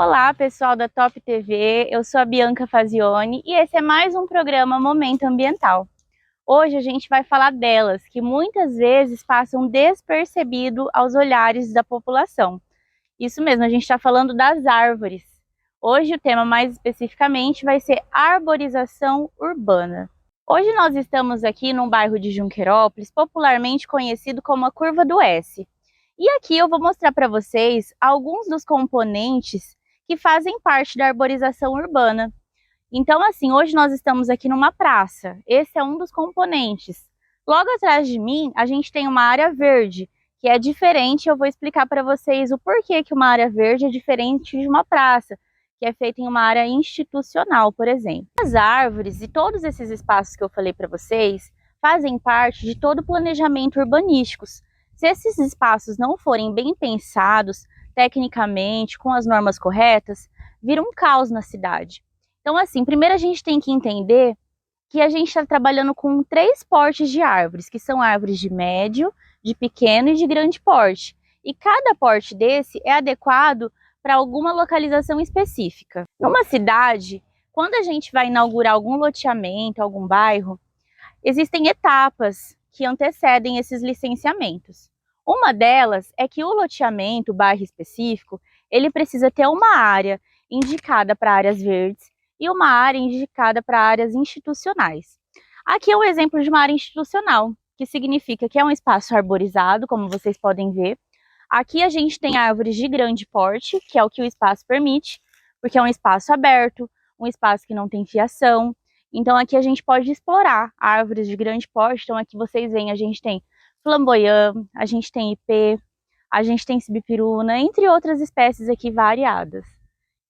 Olá, pessoal da Top TV, eu sou a Bianca Fazione e esse é mais um programa Momento Ambiental. Hoje a gente vai falar delas, que muitas vezes passam despercebido aos olhares da população. Isso mesmo, a gente está falando das árvores. Hoje o tema mais especificamente vai ser arborização urbana. Hoje nós estamos aqui num bairro de Junqueirópolis, popularmente conhecido como a Curva do S. E aqui eu vou mostrar para vocês alguns dos componentes que fazem parte da arborização urbana. Então, assim, hoje nós estamos aqui numa praça. Esse é um dos componentes. Logo atrás de mim, a gente tem uma área verde, que é diferente. Eu vou explicar para vocês o porquê que uma área verde é diferente de uma praça, que é feita em uma área institucional, por exemplo. As árvores e todos esses espaços que eu falei para vocês fazem parte de todo o planejamento urbanístico. Se esses espaços não forem bem pensados, tecnicamente, com as normas corretas, vira um caos na cidade. Então, assim, primeiro a gente tem que entender que a gente está trabalhando com 3 portes de árvores, que são árvores de médio, de pequeno e de grande porte. E cada porte desse é adequado para alguma localização específica. Numa cidade, quando a gente vai inaugurar algum loteamento, algum bairro, existem etapas que antecedem esses licenciamentos. Uma delas é que o loteamento, o bairro específico, ele precisa ter uma área indicada para áreas verdes e uma área indicada para áreas institucionais. Aqui é um exemplo de uma área institucional, que significa que é um espaço arborizado, como vocês podem ver. Aqui a gente tem árvores de grande porte, que é o que o espaço permite, porque é um espaço aberto, um espaço que não tem fiação. Então aqui a gente pode explorar árvores de grande porte. Então aqui vocês veem, a gente tem flamboyant, a gente tem ipê, a gente tem sibipiruna, entre outras espécies aqui variadas.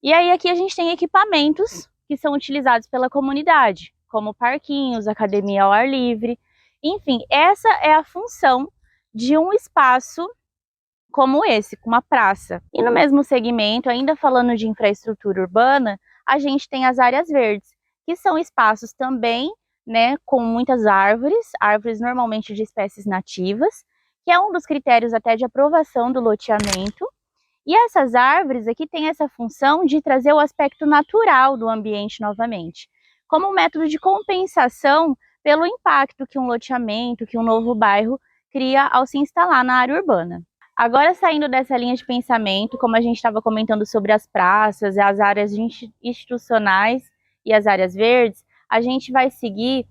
E aí aqui a gente tem equipamentos que são utilizados pela comunidade, como parquinhos, academia ao ar livre. Enfim, essa é a função de um espaço como esse, com uma praça. E no mesmo segmento, ainda falando de infraestrutura urbana, a gente tem as áreas verdes, que são espaços também, né, com muitas árvores normalmente de espécies nativas, que é um dos critérios até de aprovação do loteamento. E essas árvores aqui têm essa função de trazer o aspecto natural do ambiente novamente, como um método de compensação pelo impacto que um loteamento, que um novo bairro cria ao se instalar na área urbana. Agora, saindo dessa linha de pensamento, como a gente estava comentando sobre as praças, as áreas institucionais e as áreas verdes, a gente vai seguir,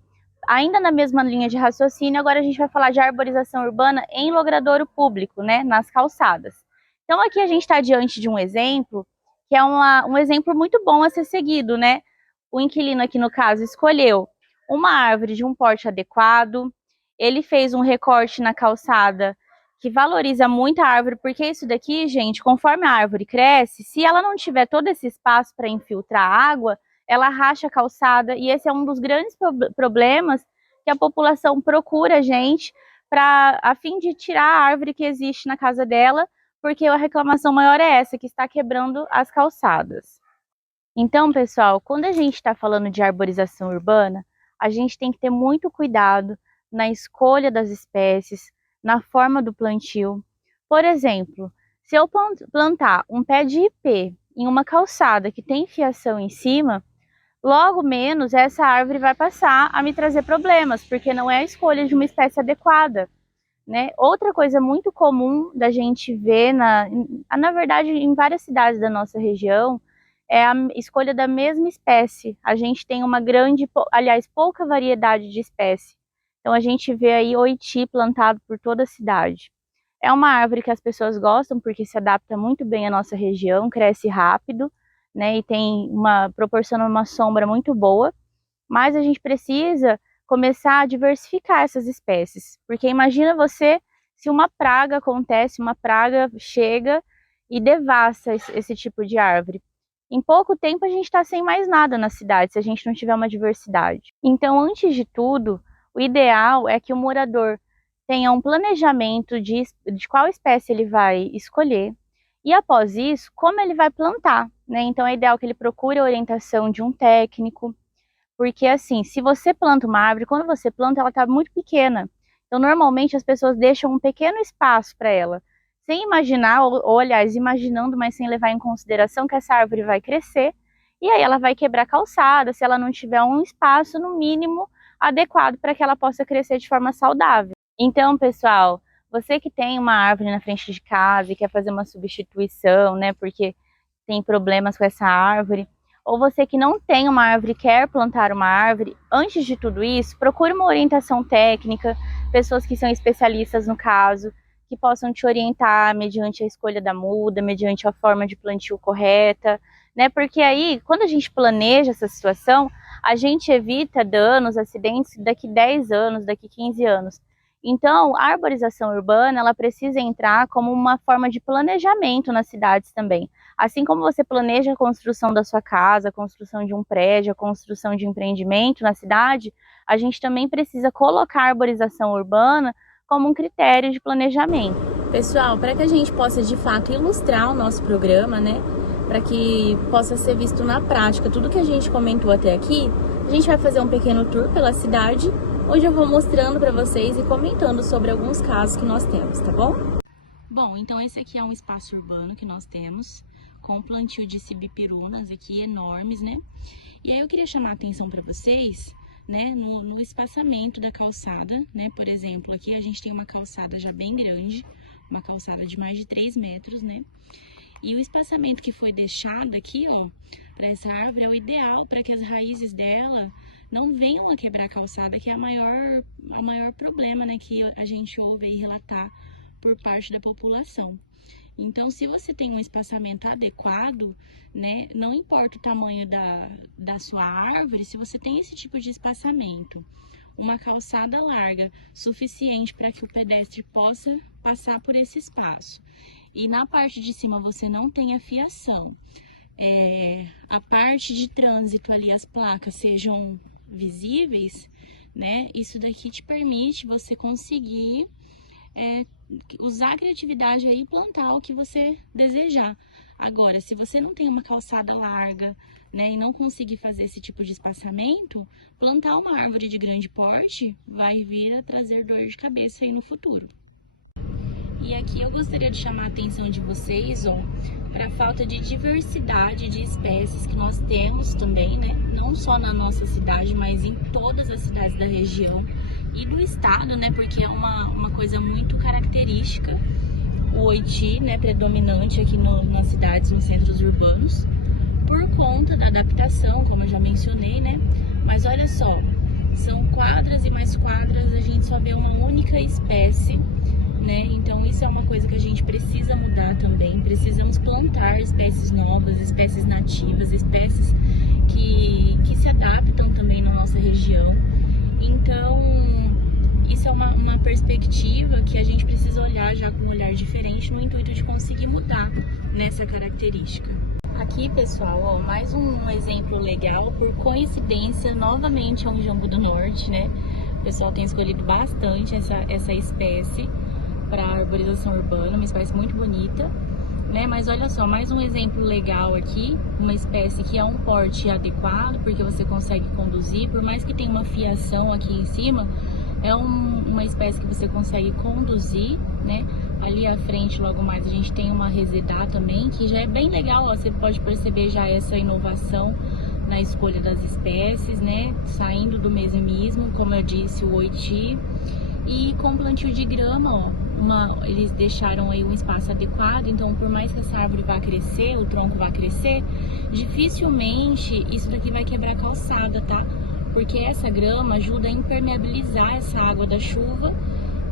ainda na mesma linha de raciocínio, agora a gente vai falar de arborização urbana em logradouro público, né, nas calçadas. Então aqui a gente está diante de um exemplo, que é um exemplo muito bom a ser seguido, né? O inquilino aqui no caso escolheu uma árvore de um porte adequado, ele fez um recorte na calçada que valoriza muito a árvore, porque isso daqui, gente, conforme a árvore cresce, se ela não tiver todo esse espaço para infiltrar água, ela racha a calçada, e esse é um dos grandes problemas que a população procura a gente a fim de tirar a árvore que existe na casa dela, porque a reclamação maior é essa, que está quebrando as calçadas. Então, pessoal, quando a gente está falando de arborização urbana, a gente tem que ter muito cuidado na escolha das espécies, na forma do plantio. Por exemplo, se eu plantar um pé de ipê em uma calçada que tem fiação em cima, logo menos essa árvore vai passar a me trazer problemas, porque não é a escolha de uma espécie adequada, né? Outra coisa muito comum da gente ver, na verdade, em várias cidades da nossa região, é a escolha da mesma espécie. A gente tem uma grande, aliás, pouca variedade de espécie. Então a gente vê aí oiti plantado por toda a cidade. É uma árvore que as pessoas gostam porque se adapta muito bem à nossa região, cresce rápido, né, e proporciona uma sombra muito boa, mas a gente precisa começar a diversificar essas espécies, porque imagina você se uma praga acontece, uma praga chega e devasta esse tipo de árvore. Em pouco tempo a gente está sem mais nada na cidade, se a gente não tiver uma diversidade. Então, antes de tudo, o ideal é que o morador tenha um planejamento de qual espécie ele vai escolher, e após isso, como ele vai plantar, né? Então é ideal que ele procure a orientação de um técnico, porque assim, se você planta uma árvore, quando você planta, ela está muito pequena. Então normalmente as pessoas deixam um pequeno espaço para ela. sem imaginar, ou aliás, imaginando, mas sem levar em consideração que essa árvore vai crescer, e aí ela vai quebrar a calçada se ela não tiver um espaço, no mínimo, adequado para que ela possa crescer de forma saudável. Então, pessoal, você que tem uma árvore na frente de casa e quer fazer uma substituição, né, porque tem problemas com essa árvore, ou você que não tem uma árvore e quer plantar uma árvore, antes de tudo isso, procure uma orientação técnica, pessoas que são especialistas no caso, que possam te orientar mediante a escolha da muda, mediante a forma de plantio correta, né? Porque aí, quando a gente planeja essa situação, a gente evita danos, acidentes daqui 10 anos, daqui 15 anos. Então, a arborização urbana, ela precisa entrar como uma forma de planejamento nas cidades também. Assim como você planeja a construção da sua casa, a construção de um prédio, a construção de empreendimento na cidade, a gente também precisa colocar a arborização urbana como um critério de planejamento. Pessoal, para que a gente possa de fato ilustrar o nosso programa, né, para que possa ser visto na prática tudo que a gente comentou até aqui, a gente vai fazer um pequeno tour pela cidade, onde eu vou mostrando para vocês e comentando sobre alguns casos que nós temos, tá bom? Bom, então esse aqui é um espaço urbano que nós temos, com plantio de cibiperunas aqui enormes, né? E aí eu queria chamar a atenção para vocês, né, no espaçamento da calçada, né? Por exemplo, aqui a gente tem uma calçada já bem grande, uma calçada de mais de 3 metros, né? E o espaçamento que foi deixado aqui, ó, para essa árvore é o ideal para que as raízes dela não venham a quebrar a calçada, que é o maior problema, né, que a gente ouve aí relatar por parte da população. Então, se você tem um espaçamento adequado, né, não importa o tamanho da sua árvore, se você tem esse tipo de espaçamento, uma calçada larga, suficiente para que o pedestre possa passar por esse espaço, e na parte de cima você não tem a fiação, a parte de trânsito ali, as placas sejam visíveis, né, isso daqui te permite você conseguir usar a criatividade aí e plantar o que você desejar. Agora, se você não tem uma calçada larga, né, e não conseguir fazer esse tipo de espaçamento, plantar uma árvore de grande porte vai vir a trazer dor de cabeça aí no futuro. E aqui eu gostaria de chamar a atenção de vocês, ó, para a falta de diversidade de espécies que nós temos também, né, não só na nossa cidade, mas em todas as cidades da região e do estado, né, porque é uma coisa muito característica, o oiti, né, predominante aqui nas cidades, nos centros urbanos, por conta da adaptação, como eu já mencionei, né, mas olha só, são quadras e mais quadras, a gente só vê uma única espécie, né, então isso é uma coisa que a gente precisa mudar também, precisamos plantar espécies novas, espécies nativas, espécies que se adaptam também na nossa região. Então, isso é uma perspectiva que a gente precisa olhar já com um olhar diferente no intuito de conseguir mudar nessa característica. Aqui, pessoal, ó, mais um exemplo legal, por coincidência, novamente é um jambu do norte, né? O pessoal tem escolhido bastante essa espécie para arborização urbana, uma espécie muito bonita, né? Mas olha só, mais um exemplo legal aqui, uma espécie que é um porte adequado, porque você consegue conduzir, por mais que tenha uma fiação aqui em cima, é uma espécie que você consegue conduzir, né? Ali à frente, logo mais, a gente tem uma resedá também, que já é bem legal, ó, você pode perceber já essa inovação na escolha das espécies, né? Saindo do mesemismo, como eu disse, o oiti, e com plantio de grama, ó. Eles deixaram aí um espaço adequado, então por mais que essa árvore vá crescer, o tronco vá crescer, dificilmente isso daqui vai quebrar a calçada, tá? Porque essa grama ajuda a impermeabilizar essa água da chuva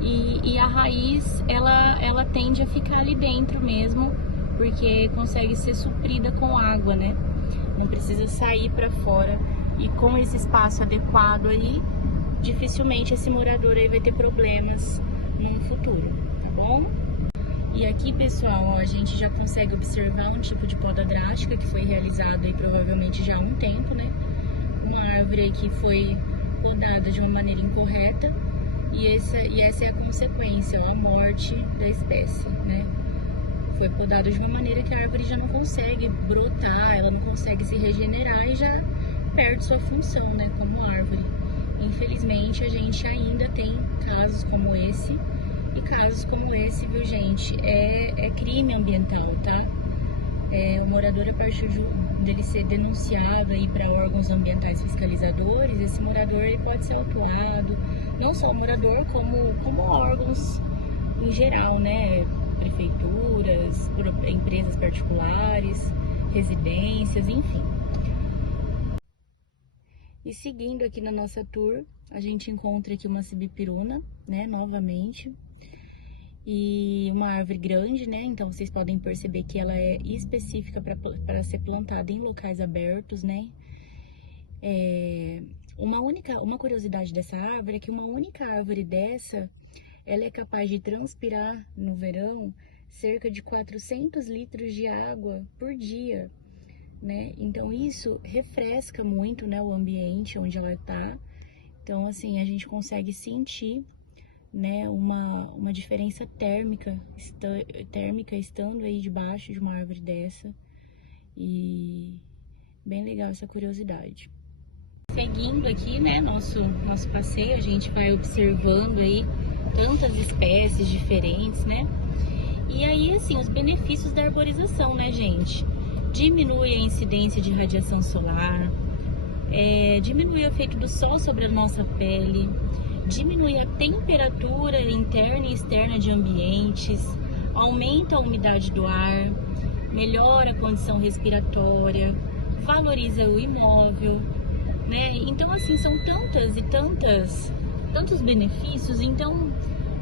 e a raiz, ela tende a ficar ali dentro mesmo, porque consegue ser suprida com água, né? Não precisa sair para fora, e com esse espaço adequado aí, dificilmente esse morador aí vai ter problemas no futuro, tá bom? E aqui, pessoal, ó, a gente já consegue observar um tipo de poda drástica que foi realizada aí provavelmente já há um tempo, né? Uma árvore que foi podada de uma maneira incorreta, e essa é a consequência, ó, a morte da espécie, né? Foi podada de uma maneira que a árvore já não consegue brotar, ela não consegue se regenerar e já perde sua função, né, como árvore. Infelizmente, a gente ainda tem casos como esse, E casos como esse, viu, gente, é crime ambiental, tá? O morador, a partir dele ser denunciado aí para órgãos ambientais fiscalizadores, esse morador ele pode ser autuado, não só o morador, como órgãos em geral, né? Prefeituras, empresas particulares, residências, enfim. E seguindo aqui na nossa tour, a gente encontra aqui uma sibipiruna, né, novamente. E uma árvore grande, né? Então vocês podem perceber que ela é específica para ser plantada em locais abertos, né? Uma curiosidade dessa árvore é que uma única árvore dessa, ela é capaz de transpirar no verão cerca de 400 litros de água por dia, né? Então isso refresca muito, né, o ambiente onde ela tá. Então assim, a gente consegue sentir, né, uma diferença térmica estando aí debaixo de uma árvore dessa. E bem legal essa curiosidade. Seguindo aqui, né, nosso passeio, a gente vai observando aí tantas espécies diferentes, né? E aí, assim, os benefícios da arborização, né, gente? Diminui a incidência de radiação solar, diminui o efeito do sol sobre a nossa pele, diminui a temperatura interna e externa de ambientes, aumenta a umidade do ar, melhora a condição respiratória, valoriza o imóvel, né? Então, assim, são tantos benefícios. Então,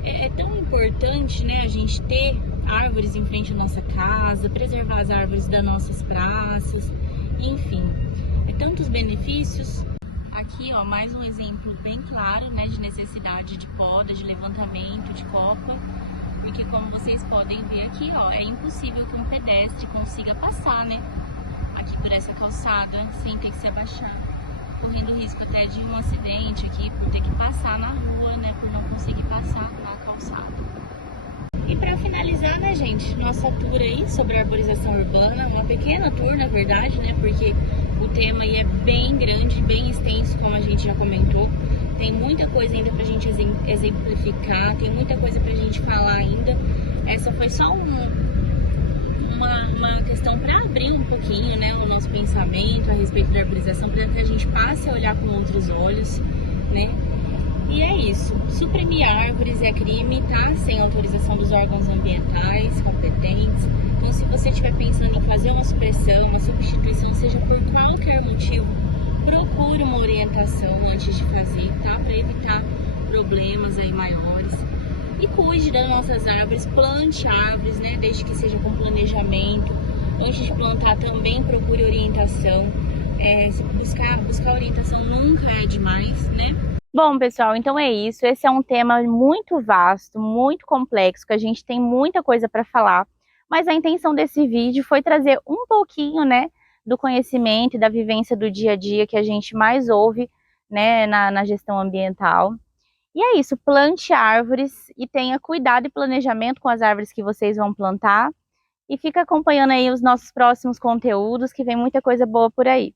é tão importante, né, a gente ter árvores em frente à nossa casa, preservar as árvores das nossas praças, enfim, tantos benefícios. Aqui, ó, mais um exemplo bem claro, né, de necessidade de poda, de levantamento de copa, e que, como vocês podem ver aqui, ó, é impossível que um pedestre consiga passar, né, aqui por essa calçada sem ter que se abaixar, correndo risco até de um acidente aqui por ter que passar na rua, né, por não conseguir passar na calçada. E para finalizar, né, gente, nossa tour aí sobre a arborização urbana, uma pequena tour, na verdade, né, porque o tema aí é bem grande, bem extenso, como a gente já comentou. Tem muita coisa ainda pra gente exemplificar, tem muita coisa pra gente falar ainda. Essa foi só uma questão para abrir um pouquinho, né, o nosso pensamento a respeito da arborização, para que a gente passe a olhar com outros olhos, né? E é isso. Suprimir árvores é crime, tá? Sem autorização dos órgãos ambientais competentes. Então, se você estiver pensando em fazer uma supressão, uma substituição, seja por qualquer motivo, procure uma orientação antes de fazer, tá? Para evitar problemas aí maiores. E cuide das nossas árvores, plante árvores, né? Desde que seja com planejamento. Antes de plantar, também procure orientação. Buscar orientação nunca é demais, né? Bom, pessoal, então é isso. Esse é um tema muito vasto, muito complexo, que a gente tem muita coisa para falar. Mas a intenção desse vídeo foi trazer um pouquinho, né, do conhecimento e da vivência do dia a dia que a gente mais ouve, né, na gestão ambiental. E é isso, plante árvores e tenha cuidado e planejamento com as árvores que vocês vão plantar. E fica acompanhando aí os nossos próximos conteúdos, que vem muita coisa boa por aí.